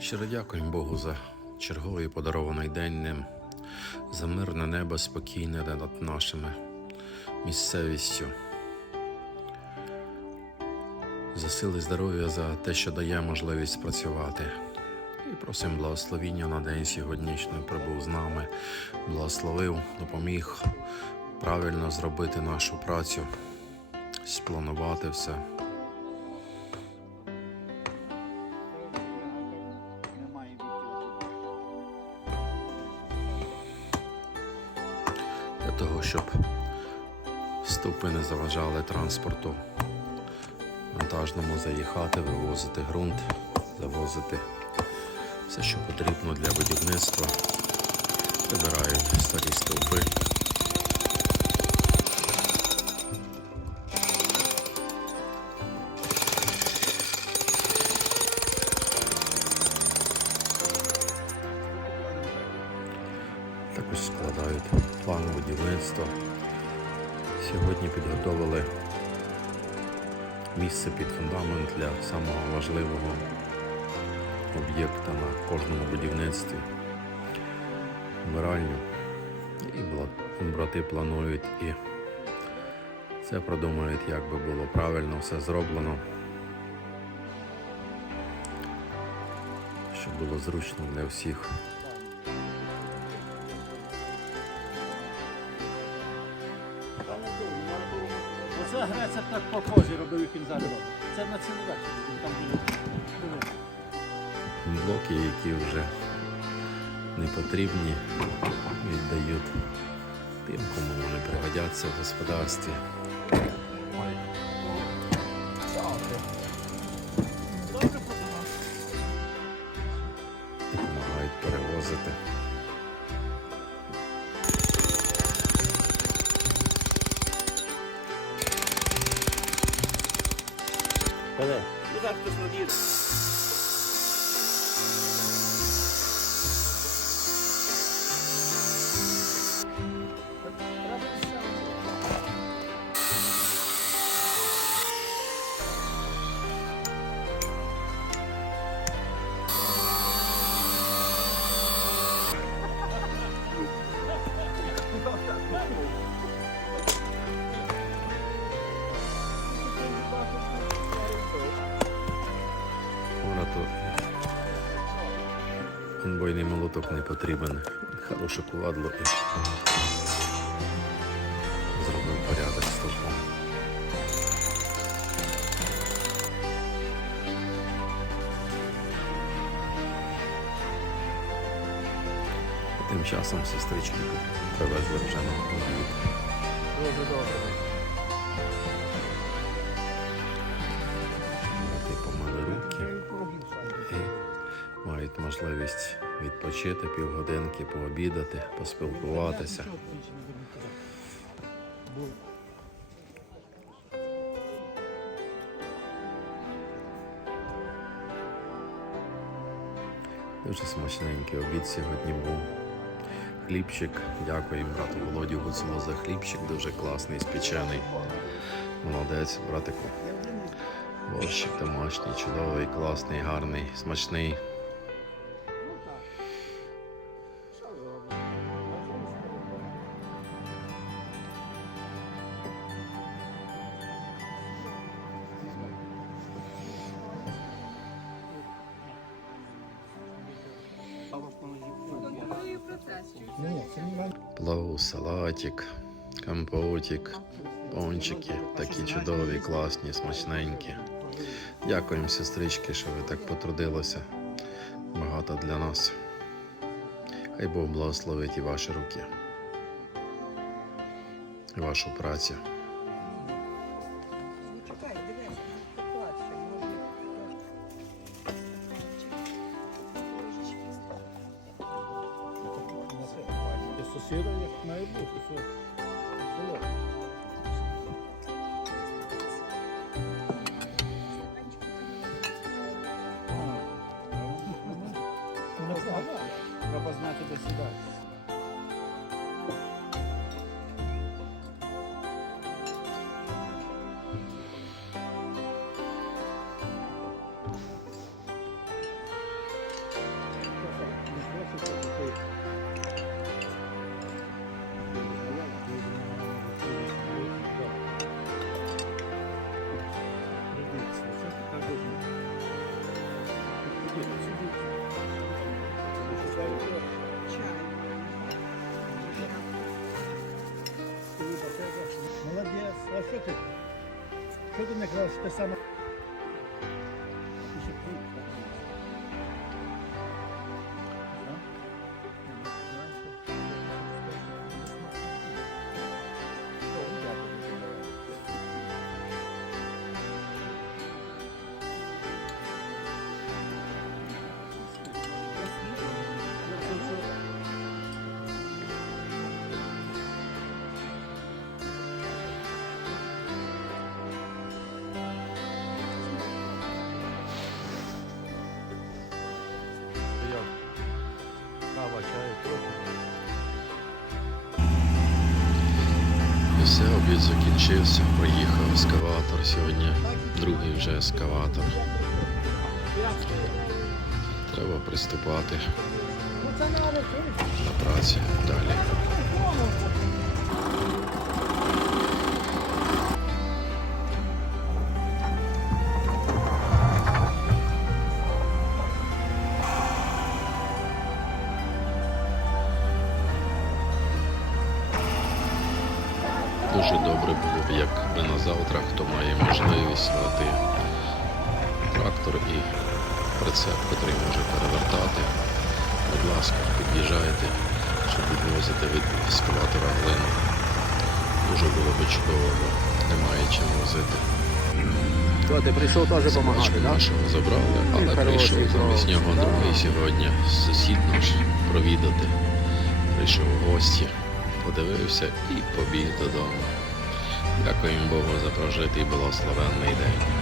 Щиро дякуємо Богу за черговий подарований день ним, за мирне небо спокійне над нашими місцевістю, за сили здоров'я, за те, що дає можливість працювати. І просимо благословіння на день сьогоднішній прибув з нами, благословив, допоміг правильно зробити нашу працю, спланувати все. Щоб стовпи не заважали транспорту вантажному заїхати, вивозити ґрунт, завозити все, що потрібно для будівництва. Вибирають старі стовпи. Сьогодні підготовили місце під фундамент для самого важливого об'єкта на кожному будівництві. Вбиральню. І брати планують і це продумають, як би було правильно все зроблено, щоб було зручно для всіх. Оце Греця так по позі робив, як він зараз. Це на цілий вечір. Там були. блоки, які вже не потрібні, віддають тим, кому вони пригодяться в господарстві. Допомагають перевозити. Коли? Ну так, хтось надіє. Конвойний молоток не потрібен. Хороше кувадло і зробив порядок з стовпом. Тим часом сестричку привезли вже на обід. Дуже добре. І мають можливість відпочити півгодинки, пообідати, поспілкуватися. Дуже смачненький обід сьогодні був. Хлібчик. Дякую брату Володі Гуцулу за хлібчик. Дуже класний, спечений. Молодець, братику. Борщик домашній, чудовий, класний, гарний, смачний. Плов, салатик, компотик, пончики. Такі чудові, класні, смачненькі. Дякуємо, сестрички, що ви так потрудилися. Багато для нас. Хай Бог благословить і ваші руки, і вашу працю. Ти сусіда як має бути. Все. Село. Ну, ага. Треба знати, де сідати. Ти? Що ти не казав, що саме? І все, обід закінчився. Приїхав ескаватор сьогодні. Другий вже ескаватор. Треба приступати на праці далі. Дуже добре було б, якби на завтра, хто має можливість мати трактор і прицеп, який може перевертати. Будь ласка, під'їжджайте, щоб відвозити від ескаватора глину. Дуже було б чудово, бо немає чим возити. Що, ти прийшов теж допомагати, так? нашого забрали, але прийшов замість нього другий сьогодні сусід наш провідати. Прийшов в гості, подивився і побіг додому. Дякуємо Богу за прожитий благословенний день.